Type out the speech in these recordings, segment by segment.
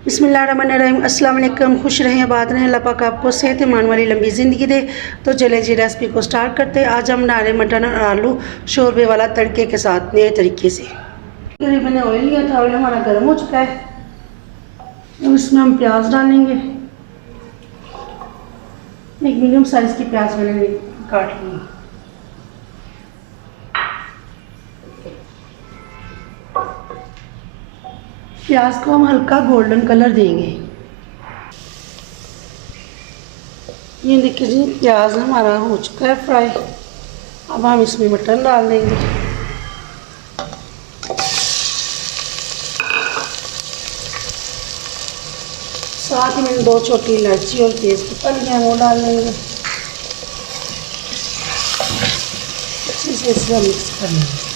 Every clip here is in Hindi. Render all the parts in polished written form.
बिस्मिल्लाहिर्रहमानिर्रहीम। अस्सलाम वालेकुम। खुश रहें, आबाद रहें, अल्लाह पाक आपको सेहत ईमान वाली लंबी ज़िंदगी दे। तो चले जी रेसिपी को स्टार्ट करते हैं। आज हम बना रहे मटन और आलू शोरबे वाला तड़के के साथ नए तरीके से। मैंने ऑयल लिया था, ऑयल हमारा गर्म हो चुका है। अब इसमें हम प्याज डालेंगे। एक मीडियम साइज़ की प्याज मैंने काट ली। प्याज को हम हल्का गोल्डन कलर देंगे। ये देखिए जी, प्याज हमारा हो चुका है फ्राई। अब हम इसमें मटन डाल देंगे। साथ ही मैंने 2 छोटी इलायची और तेज पत्ता लिया है, वो डाल देंगे। अच्छे से इसे मिक्स कर लेंगे।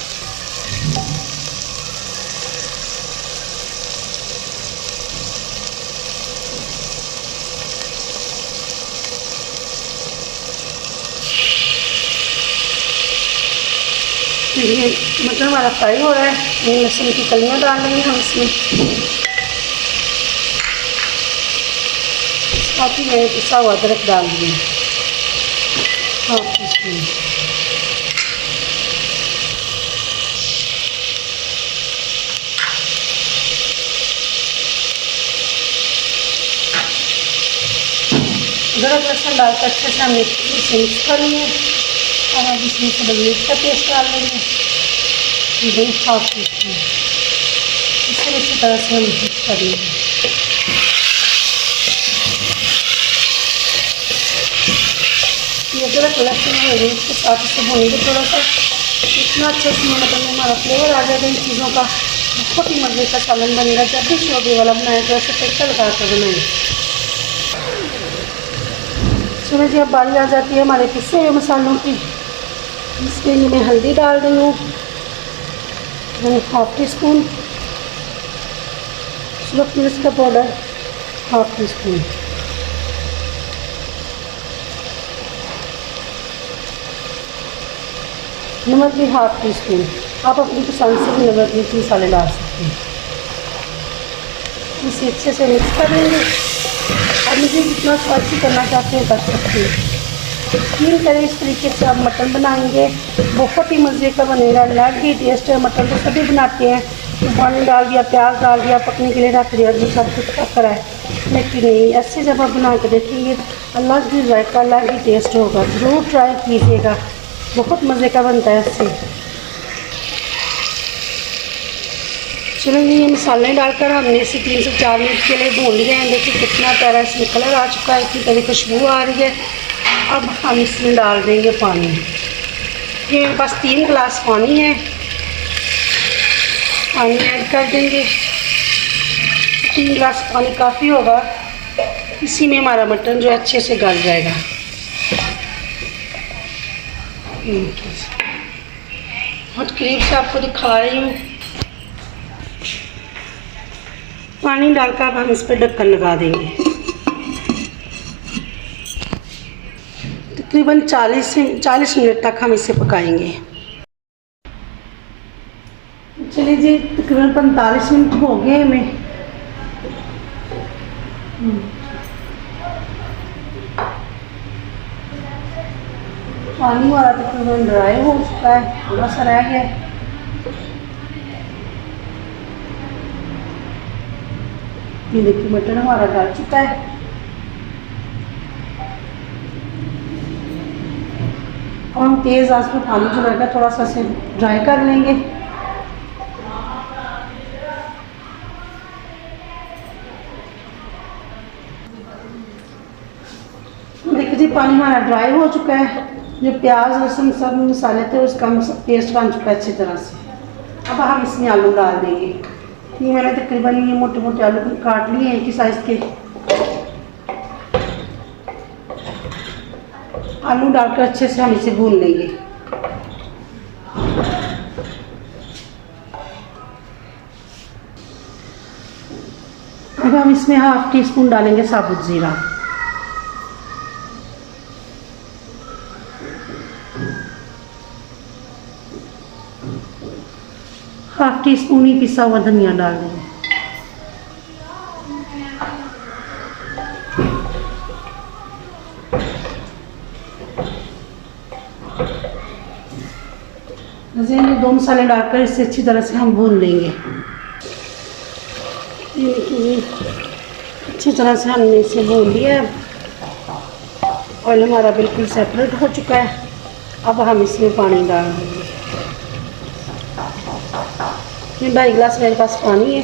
ये मटन हमारा फ्राई हो रहा है। लहसुन की कलियाँ डाल लेंगे हम इसमें। साथ ही मैंने पिसा हुआ अदरक डाल दिया, हाफ टी स्पून। अदरक लहसुन डालकर अच्छे से हमने इसे मिक्स कर लिए। और अब इसमें से मिर्च का पेस्ट डाल लेंगे, हाफ टी स्पून। इसे अच्छी तरह से हम मिक्स कर लेंगे। ये अदरक लहसुन और मिर्च के साथ इसे भूनेंगे थोड़ा सा। इतना अच्छा इसमें मतलब हमारा फ्लेवर आ जाएगा इन चीज़ों का। बहुत ही मज़े का सालन बनेगा। जब भी शोरबे वाला बनाए तो ऐसे तड़का लगा कर बनाएं। चलो जी, अब बारी आ जाती है हमारे पिसे हुए मसालों की। इसके लिए मैं हल्दी डाल रही हूँ, मैंने हाफ टी स्पून। सूरज मिर्च का पाउडर हाफ टी स्पून। नमक भी हाफ टी स्पून। आप अपनी पसंद से भी नमक मिर्च मसाले डाल सकते हैं। इसे अच्छे से मिक्स कर लेंगे। अब मुझे जितना स्पाइसी करना चाहते हैं कर सकते हैं। यकीन करें, इस तरीके से आप मटन बनाएंगे, बहुत ही मज़े का बनेगा। अलग ही टेस्ट है। मटन तो सभी बनाते हैं, पानी डाल दिया, प्याज डाल दिया, पकने के लिए रख दिया, जो सब कुछ पक रहा है। लेकिन नहीं, ऐसे जब आप बना के देखेंगे अलग ही जायका, अलग ही टेस्ट होगा। ज़रूर ट्राई कीजिएगा, बहुत मज़े का बनता है इससे। चलो ये मसाले डालकर हमने इसे 3 से 4 मिनट के लिए भून लिया है। देखिए कितना प्यारा इसमें कलर आ चुका है, इतनी प्यारी खुशबू आ रही है। अब हम इसमें डाल देंगे पानी। ये मेरे पास 3 गिलास पानी है, पानी ऐड कर देंगे। 3 गिलास पानी काफ़ी होगा। इसी में हमारा मटन जो है अच्छे से गल जाएगा। बहुत करीब से आपको दिखा रही हूँ। पानी डालकर अब हम इस पर ढक्कन लगा देंगे। तकरीबन 40 मिनट तक हम इसे पकाएंगे। चलिए जी, तकरीबन 45 मिनट हो गए हमें। पानी हमारा तकरीबन ड्राई हो चुका है, थोड़ा सा रह गया है। ये देखिए मटन हमारा डाल चुका है। और हम तेज़ आंच पर पानी जो रहेगा थोड़ा सा से ड्राई कर लेंगे। देखिए जी, पानी हमारा ड्राई हो चुका है। जो प्याज लहसुन सब मसाले थे उसका पेस्ट बन चुका है अच्छी तरह से। अब हम इसमें आलू डाल देंगे। ये मैंने तकरीबन ये मोटे मोटे आलू काट लिए हैं, एक ही साइज़ के। आलू डालकर अच्छे से हम इसे भून लेंगे। अब हम इसमें हाफ टी स्पून डालेंगे साबुत ज़ीरा। हाफ टी स्पून ही पिसा हुआ धनिया डाल देंगे। दो मसाले डालकर इसे अच्छी तरह से हम भून लेंगे। ये देखिए अच्छी तरह से हमने इसे भून लिया है। ऑयल हमारा बिल्कुल सेपरेट हो चुका है। अब हम इसमें पानी डाल देंगे। 2.5 गिलास मेरे पास पानी है।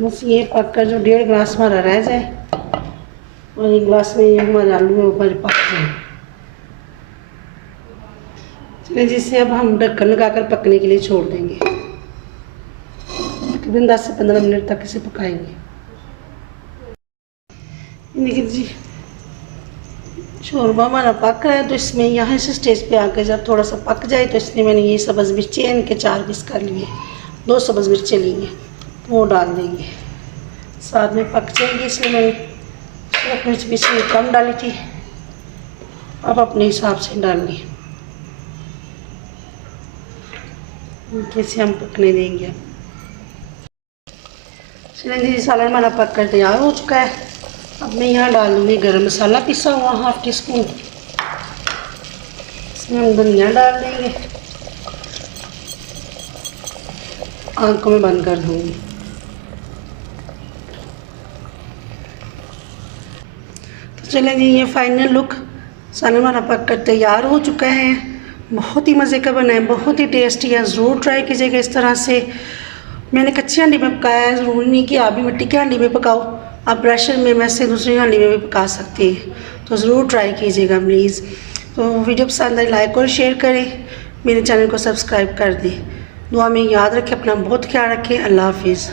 बस ये पककर जो 1.5 गिलास हमारा रह जाए और 1 गिलास में ये हमारे आलू में ऊपर पक जाए। चलिए जिसे अब हम ढक्कन लगाकर पकने के लिए छोड़ देंगे। तकरीबन 10 से 15 मिनट तक इसे पकाएंगे। देखिए जी शोरबा हमारा पक रहा है, तो इसमें यहाँ से स्टेज पे आकर जब थोड़ा सा पक जाए तो इसमें मैंने ये सब्ज़ मिर्चें इनके 4 पीस कर लिए, 2 सब्ज़ मिर्चें लेंगे वो डाल देंगे। साथ में पक जाएंगे इसलिए मैंने मिर्च भी इसमें कम डाली थी। अब अपने हिसाब से डालेंगे। कैसे हम पकने देंगे। चलिए सालन हमारा पक कर तैयार हो चुका है। अब मैं यहाँ डाल दूँगी गरम मसाला पिसा हुआ 1/2 टीस्पून। इसमें हम धनिया डाल देंगे। आँख को मैं बंद कर दूँगी। तो चलें जी ये फाइनल लुक सालन हमारा पक कर तैयार हो चुका है। बहुत ही मज़े का बना है, बहुत ही टेस्टी है। ज़रूर ट्राई कीजिएगा इस तरह से। मैंने कच्ची हांडी में पकाया है, ज़रूरी नहीं कि आप भी मिट्टी की हांडी में पकाओ, आप प्रेशर में वैसे दूसरी हांडी में भी पका सकते हैं। तो ज़रूर ट्राई कीजिएगा प्लीज़। तो वीडियो पसंद आए लाइक और शेयर करें, मेरे चैनल को सब्सक्राइब कर दें। दुआ में याद रखें, अपना बहुत ख्याल रखें। अल्लाह हाफिज़।